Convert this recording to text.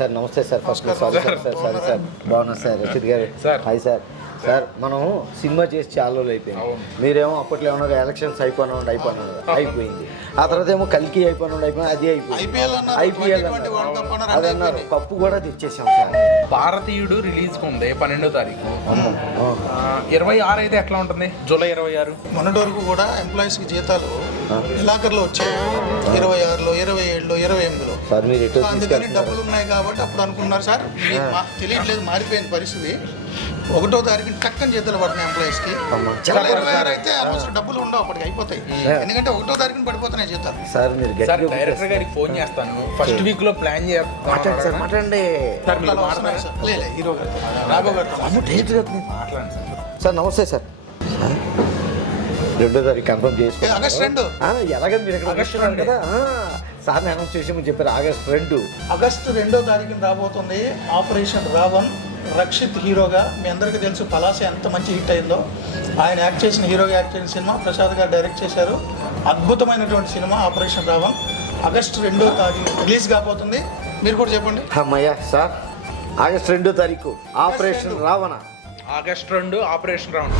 Sir నమస్తే sir. First sorry sir బాగున్నా sir. Rashid గారు హాయ్ సార్. సార్ మనం సినిమా చేసి చాలా రోజులు అయిపోయింది. మీరేమో అప్పట్లో ఏమన్నా ఎలక్షన్స్ అయిపోయింది. ఆ తర్వాత ఏమో కల్కి అయిపోయినా అది అయిపోయింది. ఐపీఎల్ అది అన్నారు. కప్పు కూడా తెచ్చేసాం సార్. భారతీయుడు రిలీజ్ ఉంది 12వ తారీఖు. 26 అయితే ఎట్లా ఉంటుంది? జూలై 26 మొన్నటి వరకు కూడా ఎంప్లాయీస్కి జీతాలు నెలాఖరులో వచ్చాయి. 26లో 27లో 28లో సార్ మీరు ఎటు అందుకని డబ్బులు ఉన్నాయి కాబట్టి అప్పుడు అనుకున్నారు సార్. తెలియట్లేదు, మారిపోయింది పరిస్థితి. 1వ తారీఖున టక్కని జీతాలు పడుతున్నాయి ఎంప్లాయీస్కి. 26 అయితే ఆల్మోస్ట్ డబ్బులు ఉండవు, అప్పటికి అయిపోతాయి. ఎందుకంటే 1వ తారీఖున పడిపోతున్నాయి జీతాలు. సార్ మీరు డైరెక్టర్ గారికి ఫోన్ చేస్తాను. ఫస్ట్ వీక్ లో ప్లాన్ చేస్తాను. మాట్లాడండి హీరో గారు రాఘవ్ గారు సార్. నమస్తే సార్. 2వ తారీఖు కన్ఫర్మ్ చేసుకోండి. ఆగస్ట్ 2 ఎలాగ మీరు ఇక్కడ వస్తున్నారు కదా సార్ అనౌన్స్ చేసి చెప్పారు. ఆగస్ట్ 2 ఆగస్టు 2వ తారీఖున రాబోతుంది ఆపరేషన్ రావణ్. రక్షిత్ హీరోగా, మీ అందరికీ తెలుసు పలాస ఎంత మంచి హిట్ అయిందో. ఆయన యాక్ట్ చేసిన హీరోగా యాక్ట్ చేసిన సినిమా ప్రసాద్ గారు డైరెక్ట్ చేశారు. అద్భుతమైనటువంటి సినిమా ఆపరేషన్ రావణ్ ఆగస్టు 2వ తారీఖు రిలీజ్ కాబోతుంది. మీరు కూడా చెప్పండి. అమ్మయ్య సార్. ఆగస్ట్ 2వ తారీఖు operation Ravana. August 2 operation Raavan.